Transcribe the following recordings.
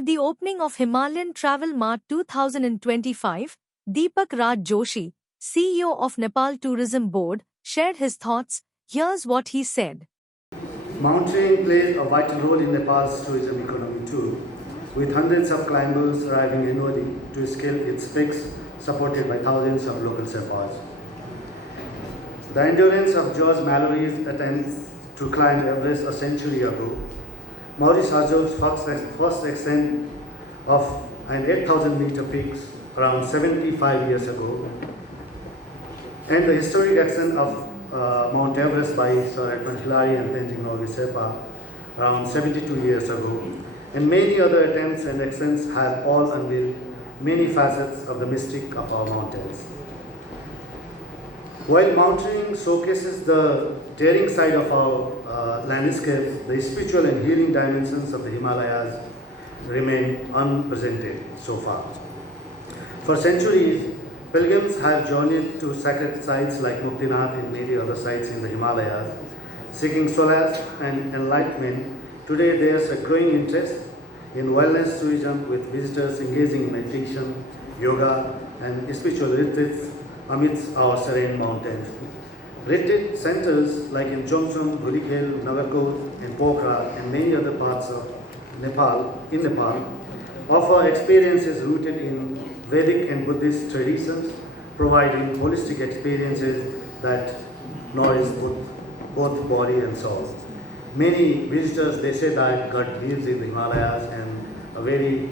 At the opening of Himalayan Travel Mart 2025, Deepak Raj Joshi, CEO of Nepal Tourism Board, shared his thoughts. Here's what he said. Mountaineering plays a vital role in Nepal's tourism economy too, with hundreds of climbers arriving annually to scale its peaks, supported by thousands of local Sherpas. The endurance of George Mallory's attempts to climb Everest a century ago, Maurice Hajo's first ascent of an 8,000-meter peak around 75 years ago, and the historic ascent of Mount Everest by Sir Edmund Hillary and Tenzing Norgay Sherpa around 72 years ago, and many other attempts and ascents have all unveiled many facets of the mystic of our mountains. While mountaineering showcases the daring side of our landscapes, the spiritual and healing dimensions of the Himalayas remain unpresented so far. For centuries, pilgrims have journeyed to sacred sites like Muktinath and many other sites in the Himalayas, seeking solace and enlightenment. Today, there is a growing interest in wellness tourism, with visitors engaging in meditation, yoga, and spiritual retreats amidst our serene mountains. Retreat centers like in Jomsom, Dhulihel, Nagarkot, and Pokhara, and many other parts of Nepal offer experiences rooted in Vedic and Buddhist traditions, providing holistic experiences that nourish both body and soul. Many visitors, they say that God lives in the Himalayas, and a very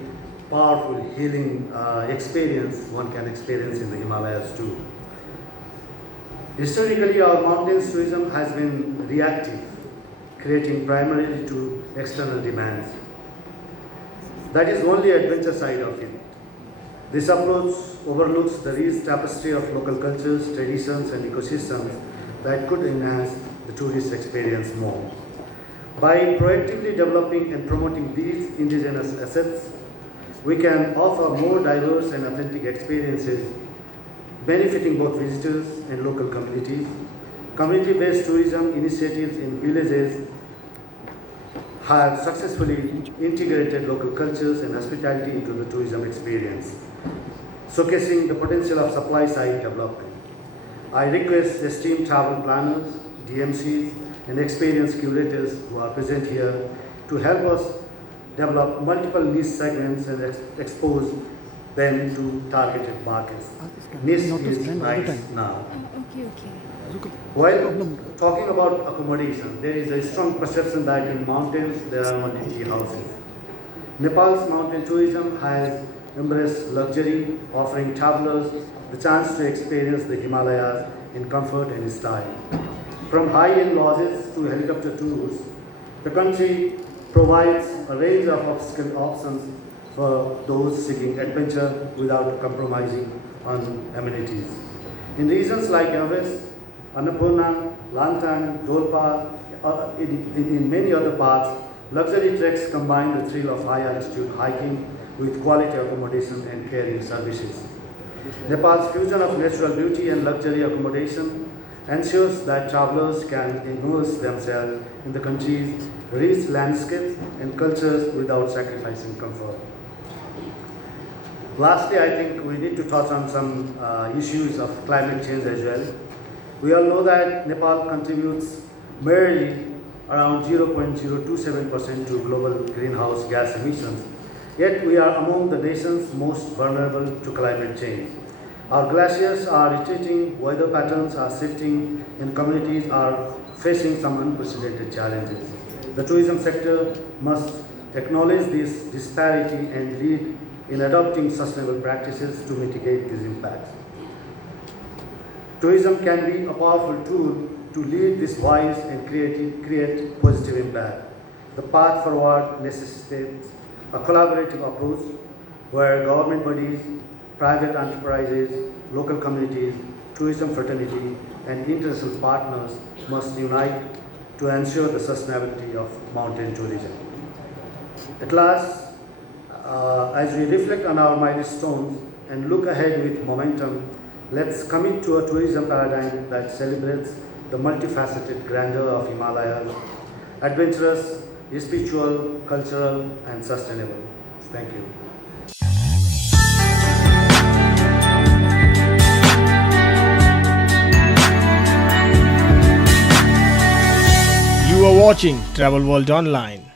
powerful healing experience one can experience in the Himalayas too. Historically, our mountains tourism has been reactive, creating primarily to external demands. That is only adventure side of it. This approach overlooks the rich tapestry of local cultures, traditions, and ecosystems that could enhance the tourist experience more. By proactively developing and promoting these indigenous assets, we can offer more diverse and authentic experiences, benefiting both visitors and local communities. Community-based tourism initiatives in villages have successfully integrated local cultures and hospitality into the tourism experience, showcasing the potential of supply-side development. I request esteemed travel planners, DMCs, and experienced curators who are present here to help us develop multiple niche segments and expose them to targeted markets. Niche is nice now. While talking about accommodation, there is a strong perception that in mountains there are only tea houses. Nepal's mountain tourism has embraced luxury, offering travelers the chance to experience the Himalayas in comfort and style. From high-end lodges to helicopter tours, the country provides a range of upscale options for those seeking adventure without compromising on amenities. In regions like Everest, Annapurna, Lantang, Dolpa, in many other parts, luxury treks combine the thrill of high-altitude hiking with quality accommodation and caring services. Nepal's fusion of natural beauty and luxury accommodation ensures that travelers can immerse themselves in the country's rich landscapes and cultures without sacrificing comfort. Lastly, I think we need to touch on some issues of climate change as well. We all know that Nepal contributes merely around 0.027% to global greenhouse gas emissions, yet we are among the nations most vulnerable to climate change. Our glaciers are retreating, weather patterns are shifting, and communities are facing some unprecedented challenges. The tourism sector must acknowledge this disparity and lead in adopting sustainable practices to mitigate these impacts. Tourism can be a powerful tool to lead this voice and create positive impact. The path forward necessitates a collaborative approach where government bodies, private enterprises, local communities, tourism fraternity, and international partners must unite to ensure the sustainability of mountain tourism. At last, as we reflect on our milestones and look ahead with momentum, let's commit to a tourism paradigm that celebrates the multifaceted grandeur of Himalayas, adventurous, spiritual, cultural, and sustainable. Thank you. You are watching Travel World Online.